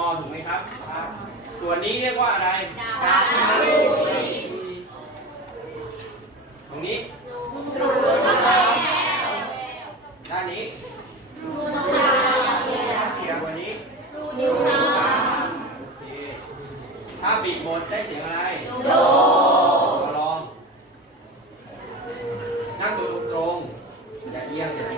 อถูกไหมครับ ส่วนนี้เรียกว่าอะไรดาวุยตรงนี้รูนกแก้วด้านนี้รูนกแก้วเสียงวันนี้รูนกแก้วโอเคถ้าบีหมดได้เสียงอะไรโดลองนั่งตัวตรงอย่าเอียงอย่าเอี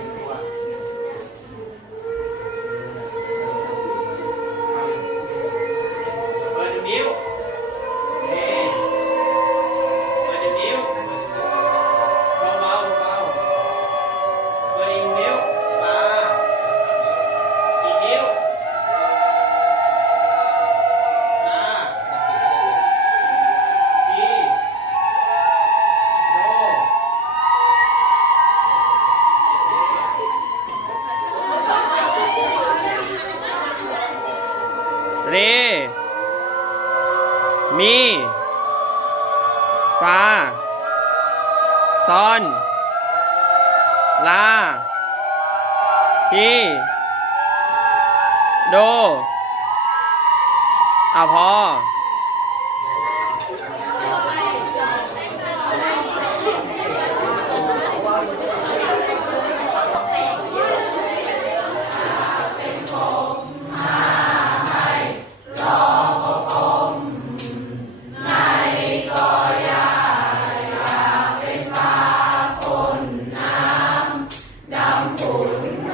ยง เร มี ฟา ซอน ลา ฮีโดอะพอ told.